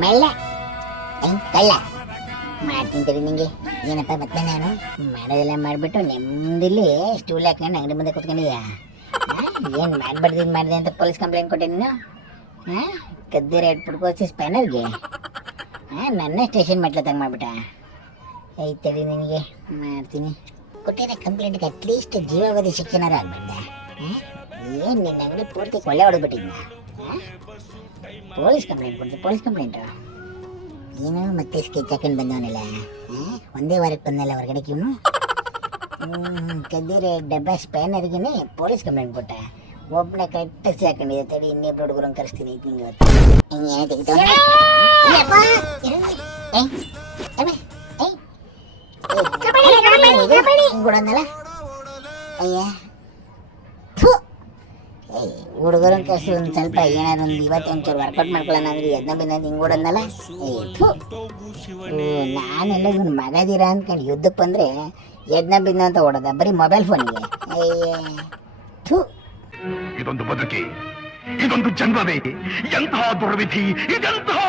ಮಳ್ಳ ಕಳ್ಳ ಮಾಡ್ತೀನಿ ತಡಿ ನಿಂಗೆ. ಏನಪ್ಪ ಮತ್ತೆ ನಾನು ಮಾಡೋದೆಲ್ಲ ಮಾಡಿಬಿಟ್ಟು ನೆಮ್ಮದಿಲ್ಲಿ ಸ್ಟೂಲ್ ಹಾಕೊಂಡು ಅಂಗಡಿ ಮುಂದೆ ಕೂತ್ಕೊಂಡಿದ್ಯಾ? ಏನು ಮಾಡಿದೆ ಅಂತ ಪೊಲೀಸ್ ಕಂಪ್ಲೇಂಟ್ ಕೊಟ್ಟೆ ನೀನು? ಕದ್ದಿ ರೇಟ್ ಪಡ್ಕೋಸಿ ಸ್ಪ್ಯಾನರ್ಗೆ ನನ್ನೇ ಸ್ಟೇಷನ್ ಮೆಟ್ಲತ್ತಂಗೆ ಮಾಡ್ಬಿಟ್ಟ. ಐತಡಿ ನಿನಗೆ ಮಾಡ್ತೀನಿ. ಕೊಟ್ಟಿರೋ ಕಂಪ್ಲೇಂಟ್ಗೆ ಅಟ್ಲೀಸ್ಟ್ ಜೀವಾವಧಿ ಶಿಕ್ಷೆನಾರು ಆಗ್ಬಿಡ್ದೆ. ಏನು ನಿನ್ನ ಅಂಗಡಿ ಪೂರ್ತಿ ಕೊಳ್ಳೆ ಹೊಡೆದ್ಬಿಟ್ಟಿದ್ನ? ಪೊಲೀಸ್ ಕಂಪ್ಲೇಂಟ್ ಕೊಡ್ತೀನಿ, ಪೊಲೀಸ್ ಕಂಪ್ಲೇಂಟು. ಏನು ಮತ್ತೆ ಸ್ಕೆಚ್ ಹಾಕೊಂಡು ಬಂದವನಿಲ್ಲ, ಒಂದೇ ವಾರಕ್ಕೆ ಬಂದಲ್ಲ ಹೊರಗಡೆ ಇವನು. ಕದ್ದಿರೆ ಡಬ್ಬ ಸ್ಪ್ಯಾನರ್ಗೆ ಪೊಲೀಸ್ ಕಂಪ್ಲೇಂಟ್ ಕೊಟ್ಟ. ಒಬ್ಬನೇ ಕರೆಕ್ಟಾಗಿ ಹಾಕೊಂಡಿದ್ದೆ. ತಡಿ ಇನ್ನಿಬ್ರು ಹುಡುಗರನ್ನು ಕರೆಸ್ತೀನಿ ನಿಂಗೆ ಇವತ್ತು. ಹಿಂಗೆ ತೆಗಿತಾವ ಕೊಡೋದಲ್ಲ. ಅಯ್ಯ ಹುಡುಗರನ್ನ ಕರೆಸಿ ಒಂದು ಸ್ವಲ್ಪ ಏನಾದ್ರು ಒಂದು ಇವತ್ತು ಒಂಚೂರು ವರ್ಕೌಟ್ ಮಾಡ್ಕೊಳ್ಳೋಣ ಅಂದ್ರೆ ಎದ್ನ ಬಿಂದ ಹಿಂಗೆ ಕೊಡೋದಲ್ಲ. ನಾನೆಲ್ಲ ಇವನು ಮಗದಿರ ಅಂದ್ಕೊಂಡು ಯುದ್ಧಕ್ಕೆ ಬಂದರೆ ಎದ್ನ ಬಿಂದ ಅಂತ ಓಡೋದ ಬರೀ ಮೊಬೈಲ್ ಫೋನಿಗೆ. ಅಯ್ಯ ಥೂ, ಇದೊಂದು ಬದುಕಿ, ಇದೊಂದು ಜನ್ಮವೇ, ಎಂತಹ ದುರ್ವಿಧಿ, ಇದೆಂತಹ